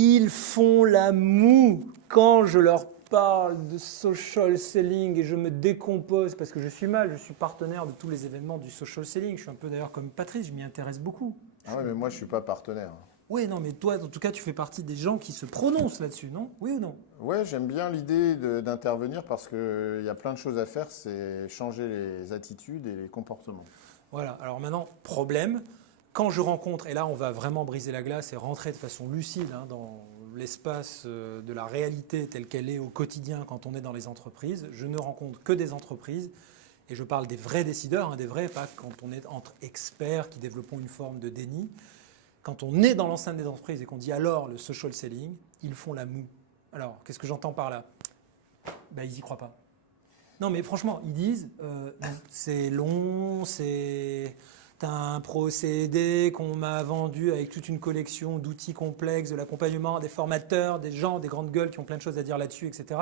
Ils font la moue quand je leur parle de social selling et je me décompose parce que je suis mal, je suis partenaire de tous les événements du social selling. Je suis un peu d'ailleurs comme Patrice, je m'y intéresse beaucoup. Ah ouais, mais moi, je ne suis pas partenaire. Oui, non, mais toi, en tout cas, tu fais partie des gens qui se prononcent là-dessus, non? Oui ou non? Ouais, j'aime bien l'idée d'intervenir parce qu'il y a plein de choses à faire, c'est changer les attitudes et les comportements. Voilà, alors maintenant, problème, quand je rencontre, et là on va vraiment briser la glace et rentrer de façon lucide dans l'espace de la réalité telle qu'elle est au quotidien quand on est dans les entreprises, je ne rencontre que des entreprises, et je parle des vrais décideurs, des vrais, pas quand on est entre experts qui développons une forme de déni. Quand on est dans l'enceinte des entreprises et qu'on dit alors le social selling, ils font la moue. Alors, qu'est-ce que j'entends par là? Ben, ils n'y croient pas. Non, mais franchement, ils disent non, c'est long, c'est un procédé qu'on m'a vendu avec toute une collection d'outils complexes, de l'accompagnement, des formateurs, des gens, des grandes gueules qui ont plein de choses à dire là-dessus, etc.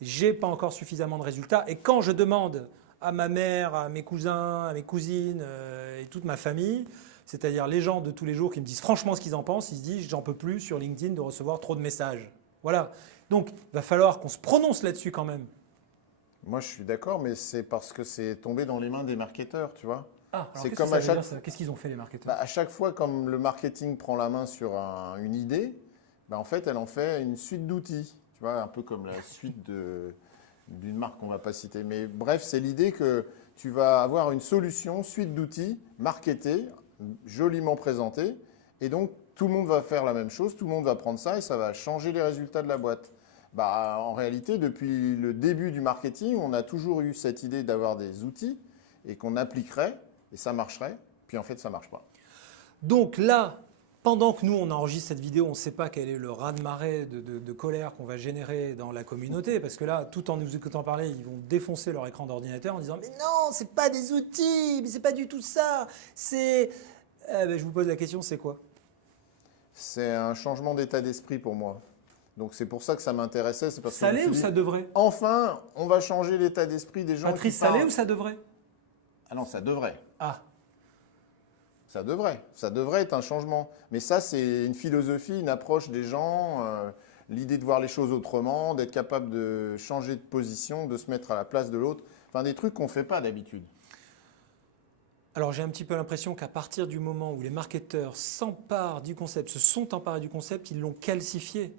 J'ai pas encore suffisamment de résultats. Et quand je demande à ma mère, à mes cousins, à mes cousines et toute ma famille, c'est-à-dire les gens de tous les jours qui me disent franchement ce qu'ils en pensent, ils se disent j'en peux plus sur LinkedIn de recevoir trop de messages. Voilà. Donc, il va falloir qu'on se prononce là-dessus quand même. Moi, je suis d'accord, mais c'est parce que c'est tombé dans les mains des marketeurs, tu vois. Ah, alors C'est qu'est-ce comme que à ça veut chaque, dire ça? Qu'est-ce qu'ils ont fait les marketeurs? à chaque fois, comme le marketing prend la main sur une idée, en fait, elle en fait une suite d'outils, tu vois, un peu comme la suite d'une marque qu'on ne va pas citer. Mais bref, c'est l'idée que tu vas avoir une solution, suite d'outils, marketée, joliment présentée, et donc tout le monde va faire la même chose, tout le monde va prendre ça et ça va changer les résultats de la boîte. En réalité, depuis le début du marketing, on a toujours eu cette idée d'avoir des outils et qu'on appliquerait et ça marcherait, puis en fait ça ne marche pas. Donc là, pendant que nous on enregistre cette vidéo, on ne sait pas quel est le raz-de-marée de colère qu'on va générer dans la communauté, parce que là, tout en nous écoutant parler, ils vont défoncer leur écran d'ordinateur en disant « Mais non, c'est pas des outils, mais c'est pas du tout ça, c'est… » Je vous pose la question, c'est quoi? C'est un changement d'état d'esprit pour moi. Donc c'est pour ça que ça m'intéressait. C'est parce que Ça je me l'est suis ou dit, ça devrait? enfin, on va changer l'état d'esprit des gens Patrice, qui ça l'est parlent. ou ça devrait? Ah non, ça devrait. Ah, Ça devrait. Ça devrait être un changement. Mais ça, c'est une philosophie, une approche des gens, l'idée de voir les choses autrement, d'être capable de changer de position, de se mettre à la place de l'autre. Enfin, des trucs qu'on ne fait pas d'habitude. alors j'ai un petit peu l'impression qu'à partir du moment où les marketeurs s'emparent du concept, se sont emparés du concept, ils l'ont calcifié.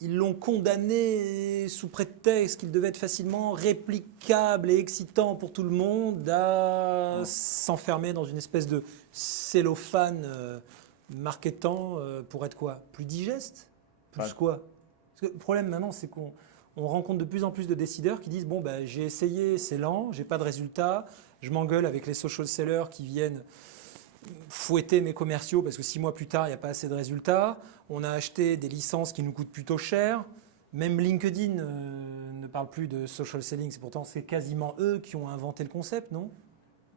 Ils l'ont condamné sous prétexte qu'il devait être facilement réplicable et excitant pour tout le monde à s'enfermer dans une espèce de cellophane marketant pour être quoi? Plus digeste? Plus Ouais. quoi? Parce que le problème maintenant, c'est qu'on rencontre de plus en plus de décideurs qui disent bon, ben, j'ai essayé, c'est lent, j'ai pas de résultat, je m'engueule avec les social sellers qui viennent fouetter mes commerciaux parce que 6 mois plus tard, il n'y a pas assez de résultats. On a acheté des licences qui nous coûtent plutôt cher. Même LinkedIn ne parle plus de social selling. Pourtant, c'est quasiment eux qui ont inventé le concept, non?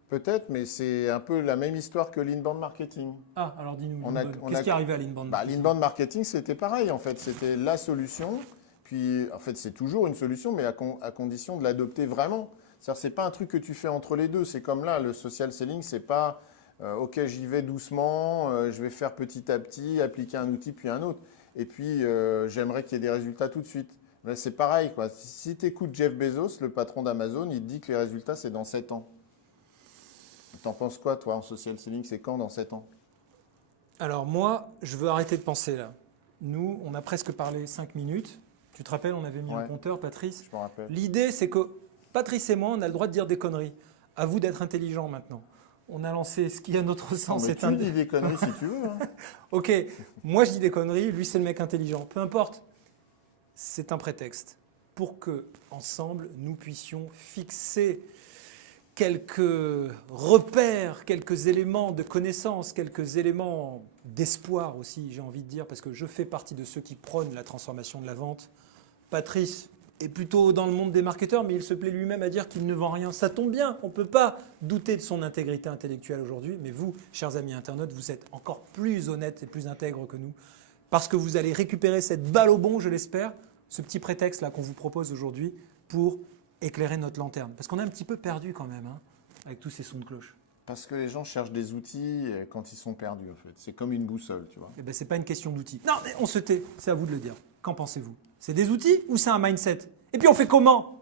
Peut-être, mais c'est un peu la même histoire que l'inbound marketing. Ah, alors dis-nous, On a- l'inbound. on Qu'est-ce a- qui est arrivé à l'inbound marketing? L'inbound marketing, c'était pareil en fait. C'était la solution. Puis en fait, c'est toujours une solution, mais à condition de l'adopter vraiment. C'est-à-dire, c'est pas un truc que tu fais entre les deux. C'est comme là, le social selling, c'est pas ok, j'y vais doucement, je vais faire petit à petit, appliquer un outil puis un autre. Et puis, j'aimerais qu'il y ait des résultats tout de suite. Là, c'est pareil, quoi. Si tu écoutes Jeff Bezos, le patron d'Amazon, il te dit que les résultats, c'est dans 7 ans. T'en penses quoi, toi, en social selling? C'est quand dans 7 ans? Alors moi, je veux arrêter de penser là. Nous, on a presque parlé 5 minutes. Tu te rappelles, on avait mis un Ouais. compteur, Patrice? Je me rappelle. L'idée, c'est que Patrice et moi, on a le droit de dire des conneries. À vous d'être intelligents maintenant. On a lancé ce qui, à notre Non, sens, mais est tu dis des conneries si tu veux. Hein. Ok, moi je dis des conneries, lui c'est le mec intelligent. Peu importe. C'est un prétexte pour que, ensemble, nous puissions fixer quelques repères, quelques éléments de connaissance, quelques éléments d'espoir aussi, j'ai envie de dire, parce que je fais partie de ceux qui prônent la transformation de la vente. Patrice est plutôt dans le monde des marketeurs, mais il se plaît lui-même à dire qu'il ne vend rien. Ça tombe bien, on ne peut pas douter de son intégrité intellectuelle aujourd'hui, mais vous, chers amis internautes, vous êtes encore plus honnêtes et plus intègres que nous, parce que vous allez récupérer cette balle au bond, je l'espère, ce petit prétexte-là qu'on vous propose aujourd'hui pour éclairer notre lanterne. Parce qu'on est un petit peu perdu quand même, hein, avec tous ces sons de cloche. Parce que les gens cherchent des outils quand ils sont perdus, en fait. C'est comme une boussole, tu vois. Eh ben, c'est pas une question d'outils. Non, mais on se tait. C'est à vous de le dire. Qu'en pensez-vous? C'est des outils ou c'est un mindset? Et puis on fait comment?